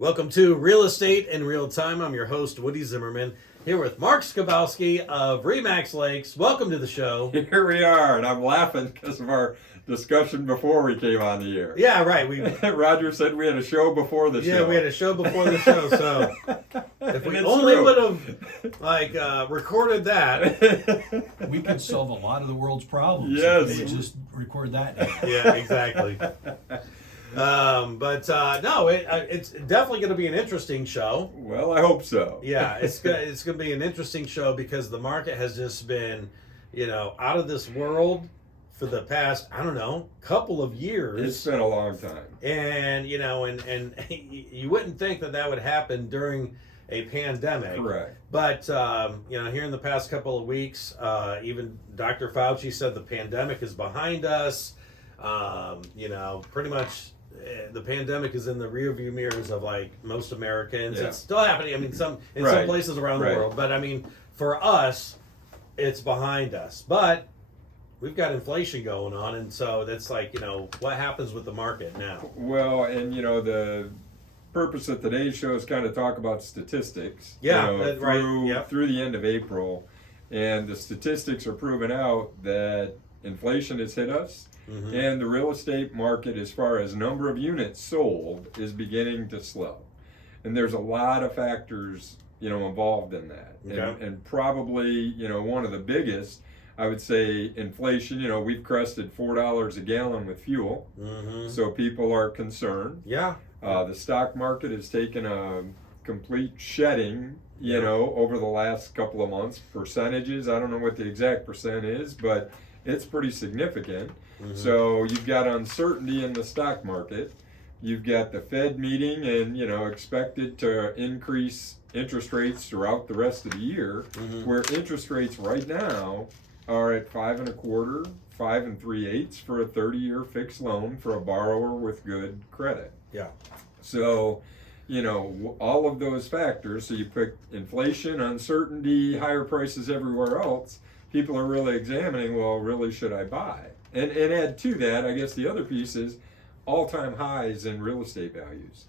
Welcome to Real Estate in Real Time. I'm your host, Woody Zimmerman, here with Mark Skabowski of Remax Lakes. Welcome to the show. Here we are, and I'm laughing because of our discussion before we came on the air. Yeah, right. Roger said we had a show before the show. Yeah, we had a show before the show, so if we It's only true. would have recorded that. We could solve a lot of the world's problems Yes. if they just record that. Yeah, exactly. No, it's definitely going to be an interesting show. Well, I hope so. Yeah, it's going to be an interesting show because the market has just been, out of this world for the past, couple of years. It's been a long time. And and you wouldn't think that would happen during a pandemic. Correct. But here in the past couple of weeks, even Dr. Fauci said the pandemic is behind us. Pretty much the pandemic is in the rearview mirrors of like most Americans. Yeah. It's still happening. I mean, some Right. places around Right. the world, but I mean, for us, it's behind us. But we've got inflation going on, and so that's like, what happens with the market now? Well, and the purpose of today's show is kind of talk about statistics. Yeah, through, right. Yep. Through the end of April, and the statistics are proving out that inflation has hit us. Mhm. And the real estate market, as far as number of units sold, is beginning to slow. And there's a lot of factors, involved in that. Okay. And probably, one of the biggest, I would say, inflation. We've crested $4 a gallon with fuel. Mm-hmm. So people are concerned. Yeah. The stock market has taken a complete shedding, over the last couple of months. Percentages, I don't know what the exact percent is, but it's pretty significant. Mhm. So you've got uncertainty in the stock market. You've got the Fed meeting and, expected to increase interest rates throughout the rest of the year, Mhm. where interest rates right now are at 5.25, 5 3/8 for a 30-year fixed loan for a borrower with good credit. Yeah. So, all of those factors, so you put inflation, uncertainty, higher prices everywhere else, people are really examining, well, really should I buy? And add to that, I guess the other piece is all-time highs in real estate values.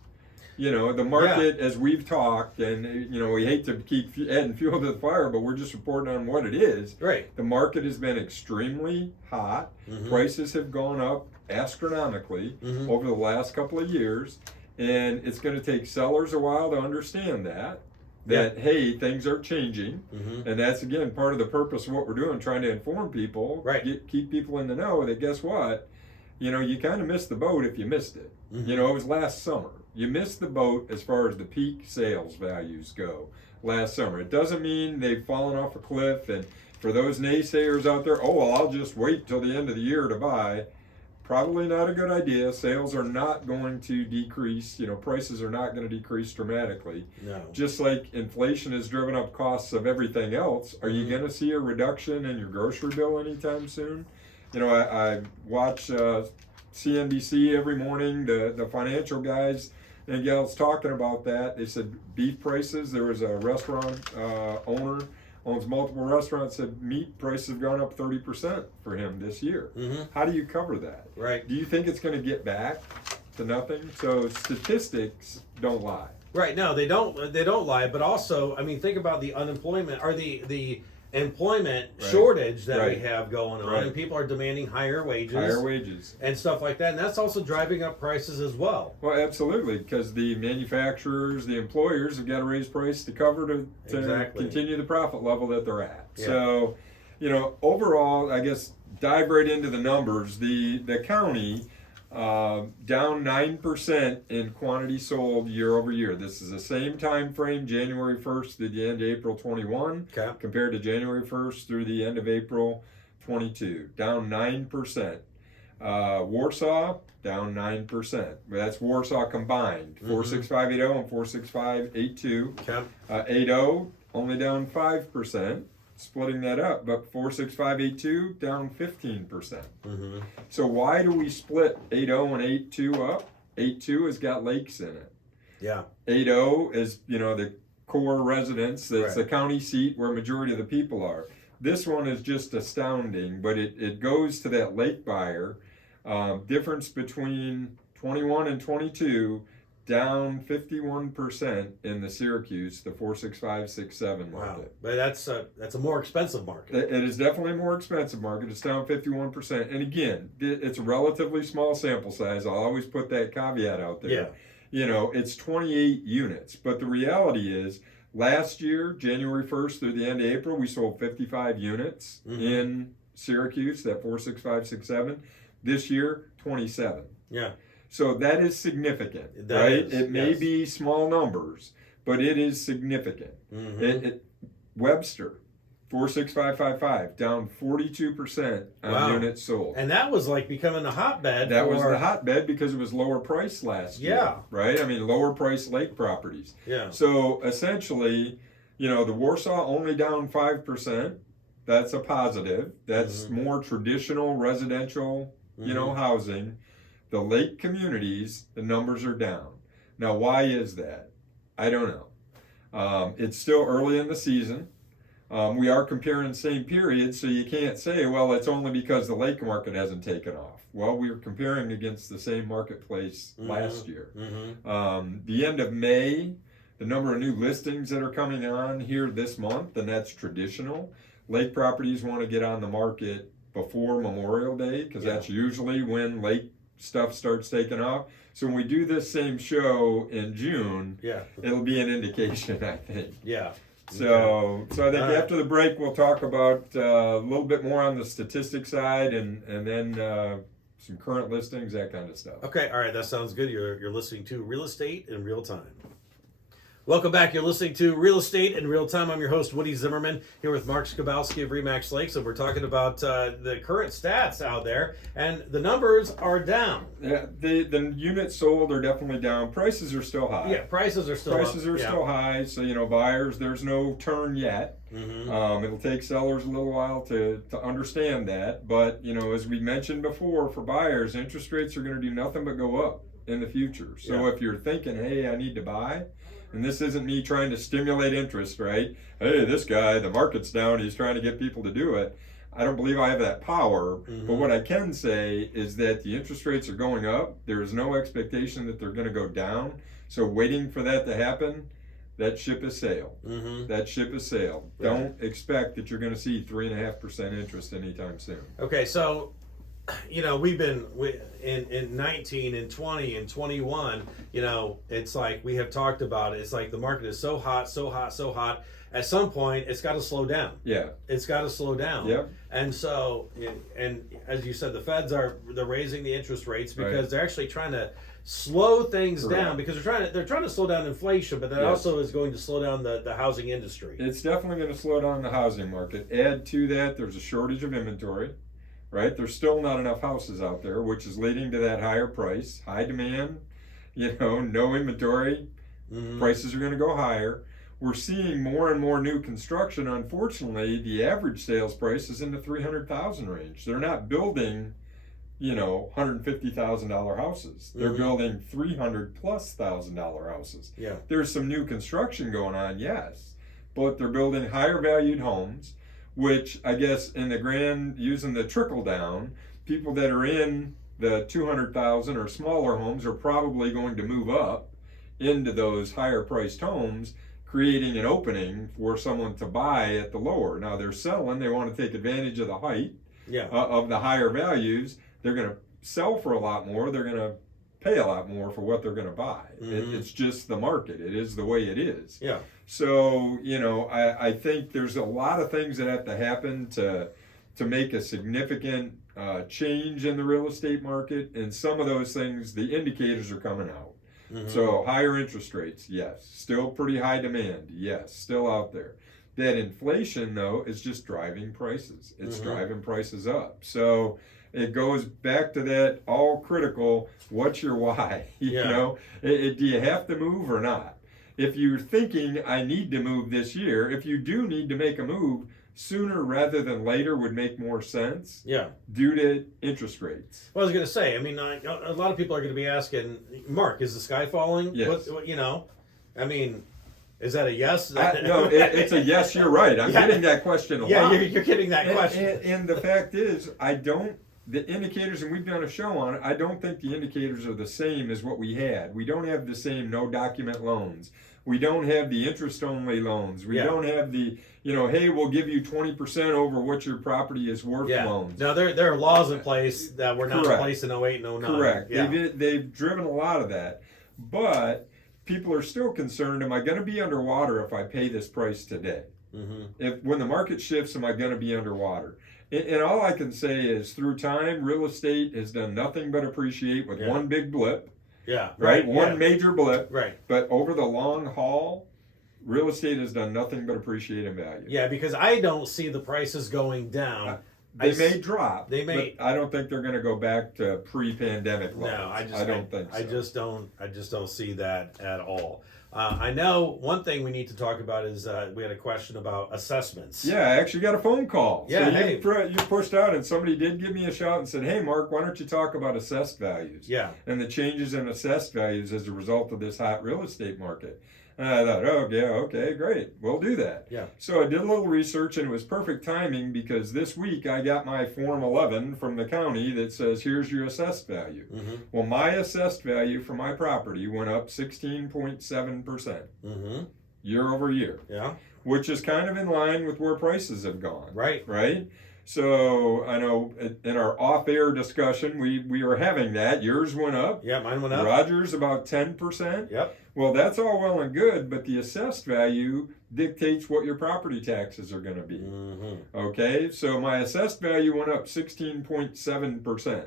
The market, as we've talked, and, we hate to keep adding fuel to the fire, but we're just reporting on what it is. Right. The market has been extremely hot. Mhm. Prices have gone up astronomically Mhm. over the last couple of years. And it's going to take sellers a while to understand that hey, things are changing. Mhm. And that's, again, part of the purpose of what we're doing, trying to inform people, Right. keep people in the know that, guess what, you kind of missed the boat if you missed it. Mhm. It was last summer. You missed the boat as far as the peak sales values go last summer. It doesn't mean they've fallen off a cliff. And for those naysayers out there, oh, well, I'll just wait till the end of the year to buy. Probably not a good idea. Sales are not going to decrease. Prices are not going to decrease dramatically. No. Just like inflation has driven up costs of everything else, are you Mhm. going to see a reduction in your grocery bill anytime soon? I watch CNBC every morning, the financial guys and gals talking about that. They said beef prices, there was a restaurant owner, owns multiple restaurants, said meat prices have gone up 30% for him this year. Mhm. How do you cover that? Right. Do you think it's going to get back to nothing? So statistics don't lie. Right. No, they don't. They don't lie. But also, I mean, think about the unemployment or the employment Right. shortage that Right. we have going on, Right. and people are demanding higher wages, Higher wages. and stuff like that, and that's also driving up prices as well. Well, absolutely, because the manufacturers, the employers have got to raise price to cover to Exactly. continue the profit level that they're at. Yeah. So, overall, I guess dive right into the numbers. The county down 9% in quantity sold year over year. This is the same time frame, January 1st to the end of April 21, Okay. compared to January 1st through the end of April 22. Down 9%. Warsaw, down 9%. That's Warsaw combined. 46580 and 46582. Okay. 80 only down 5%. Splitting that up, but 46582 down 15%. Mm-hmm. So why do we split 80 and 82 up? 82 has got lakes in it. Yeah. 80 is, the core residence. That's Right. the county seat where a majority of the people are. This one is just astounding, but it goes to that lake buyer. Difference between 21 and 22, down 51% in the Syracuse, the 46567 Wow, market. but that's a more expensive market. It is definitely a more expensive market. It's down 51%. And again, it's a relatively small sample size. I'll always put that caveat out there. Yeah. You know, it's 28 units. But the reality is, last year, January 1st through the end of April, we sold 55 units in Syracuse, that 46567. This year, 27. Yeah. So that is significant, That right? is, It may yes. be small numbers, but it is significant. Webster, 46555, down 42% on Wow. units sold. And that was like becoming a hotbed. That for, was the hotbed because it was lower price last year. Yeah. Right? I mean, lower price lake properties. Yeah. So essentially, you know, the Warsaw only down 5%. That's a positive. That's more traditional residential, you know, housing. The lake communities, the numbers are down. Now, why is that? I don't know. It's still early in the season. We are comparing same periods, so you can't say, well, it's only because the lake market hasn't taken off. Well, we were comparing against the same marketplace last year. The end of May, the number of new listings that are coming on here this month, and that's traditional. Lake properties want to get on the market before Memorial Day because that's usually when lake stuff starts taking off. So when we do this same show in June, it'll be an indication, I think. Yeah. So I think All right. after the break we'll talk about a little bit more on the statistics side and then some current listings, that kind of stuff. Okay, all right, that sounds good. You're listening to Real Estate in Real Time. Welcome back. You're listening to Real Estate in Real Time. I'm your host, Woody Zimmerman, here with Mark Skabowski of Remax Lakes, and we're talking about the current stats out there, and the numbers are down. Yeah, the units sold are definitely down. Prices are still high. Yeah, prices are still Prices up. are still high, so you know, buyers, there's no turn yet. It'll take sellers a little while to understand that, but you know, as we mentioned before, for buyers, interest rates are going to do nothing but go up in the future. So if you're thinking, hey, I need to buy, and this isn't me trying to stimulate interest, right? Hey, this guy, the market's down, he's trying to get people to do it. I don't believe I have that power, but what I can say is that the interest rates are going up. There is no expectation that they're going to go down. So waiting for that to happen, that ship has sailed. That ship has sailed. Right. Don't expect that you're going to see 3.5% interest anytime soon. Okay, so you know, we've been in 19 and 20 and 21, you know, it's like we have talked about it. It's like the market is so hot, so hot, so hot. At some point, it's got to slow down. Yeah. It's got to slow down. Yep. And so, and as you said, the Feds they're raising the interest rates because they're actually trying to slow things down because they're trying to slow down inflation, but that also is going to slow down the housing industry. It's definitely going to slow down the housing market. Add to that, there's a shortage of inventory. Right? There's still not enough houses out there, which is leading to that higher price, high demand, you know, no inventory. Prices are going to go higher. We're seeing more and more new construction. Unfortunately, the average sales price is in the $300,000 range. They're not building, you know, $150,000 houses. They're building $300,000+ houses. Yeah. There's some new construction going on, yes, but they're building higher valued homes, which I guess in the grand, using the trickle down, people that are in the 200,000 or smaller homes are probably going to move up into those higher priced homes, creating an opening for someone to buy at the lower. Now they're selling, they want to take advantage of the height of the higher values. They're going to sell for a lot more. They're going to pay a lot more for what they're going to buy. It's just the market. It is the way it is. Yeah. So, you know, I think there's a lot of things that have to happen to make a significant change in the real estate market. And some of those things, the indicators are coming out. So higher interest rates, yes. Still pretty high demand, yes. Still out there. That inflation, though, is just driving prices. It's driving prices up. So it goes back to that all critical, what's your why? You know, do you have to move or not? If you're thinking, I need to move this year, if you do need to make a move, sooner rather than later would make more sense. Yeah. Due to interest rates. Well, I was going to say, I mean, a lot of people are going to be asking, Mark, is the sky falling? Yes. What, you know, I mean, is that a yes? No, it's a yes, you're right. I'm getting that question a lot. Yeah, you're getting that question. And the fact is, I don't the indicators, and we've done a show on it, I don't think the indicators are the same as what we had. We don't have the same no document loans. We don't have the interest only loans. We Yeah. don't have the, hey, we'll give you 20% over what your property is worth Yeah. loans. Now there are laws in place that were not in Correct. place in 08 and 09. Correct. Yeah. They've driven a lot of that. But people are still concerned, am I going to be underwater if I pay this price today? Mm-hmm. When the market shifts, am I going to be underwater? And all I can say is through time, real estate has done nothing but appreciate with Yeah. one big blip, Yeah. right? Yeah. One major blip. Right. But over the long haul, real estate has done nothing but appreciate in value. Yeah, because I don't see the prices going down. They may drop. They may- But I don't think they're going to go back to pre-pandemic levels. No, I don't think so. I just don't see that at all. I know one thing we need to talk about is we had a question about assessments. Yeah, I actually got a phone call. Yeah, so hey. you pushed out, and somebody did give me a shout and said, "Hey, Mark, why don't you talk about assessed values Yeah. and the changes in assessed values as a result of this hot real estate market?" And I thought, "Oh, yeah, okay, great, we'll do that." Yeah. So I did a little research, and it was perfect timing because this week I got my Form 11 from the county that says, "Here's your assessed value." Mm-hmm. Well, my assessed value for my property went up 16.7% Mm-hmm. year over year, Yeah. which is kind of in line with where prices have gone. Right. Right? So I know in our off-air discussion, we were having that. Yours went up. Yeah. Mine went up. Rogers about 10%. Yep. Well, that's all well and good, but the assessed value dictates what your property taxes are going to be. Mm-hmm. Okay? So my assessed value went up 16.7%.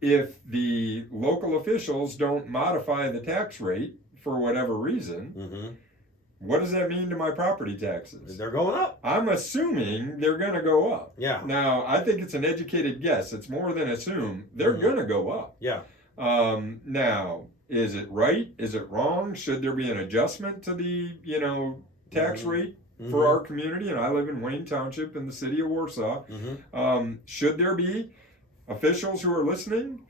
If the local officials don't modify the tax rate for whatever reason, Mm-hmm. what does that mean to my property taxes? They're going up. I'm assuming they're going to go up. Yeah. Now, I think it's an educated guess. It's more than assume. They're Mhm. going to go up. Yeah. Now, is it right? Is it wrong? Should there be an adjustment to the, tax Mhm. rate Mhm. for our community? And I live in Wayne Township in the city of Warsaw. Mm-hmm. Should there be officials who are listening?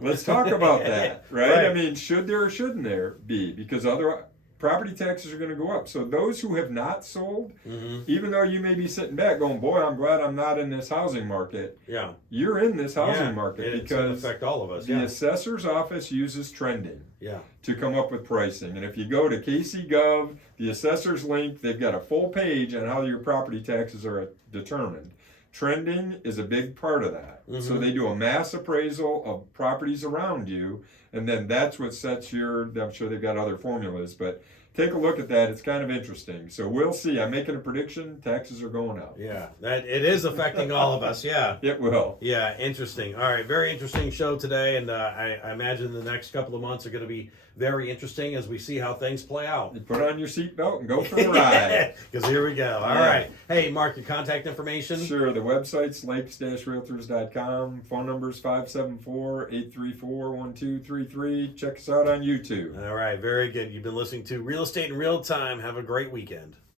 Let's talk about that, right? Right. I mean, should there or shouldn't there be? Because other property taxes are going to go up. So those who have not sold, Mm-hmm. even though you may be sitting back going, boy, I'm glad I'm not in this housing market. Yeah. You're in this housing Yeah. market It's going to because affect all of us. the Yeah. assessor's office uses trending Yeah. to come up with pricing. And if you go to KC.gov, the assessor's link, they've got a full page on how your property taxes are determined. Trending is a big part of that. So Mhm. they do a mass appraisal of properties around you, and then that's what sets I'm sure they've got other formulas, but take a look at that. It's kind of interesting. So we'll see. I'm making a prediction. Taxes are going up. Yeah. That it is affecting all of us. Yeah. It will. Yeah, interesting. All right, very interesting show today, and I imagine the next couple of months are going to be very interesting as we see how things play out. You put on your seatbelt and go for the ride. Because here we go. All Yeah. right. Hey, Mark, your contact information. Sure. The website's lakes-realtors.com. Phone number's 574-834-1233. Check us out on YouTube. All right, very good. You've been listening to Real Estate in Real Time. Have a great weekend.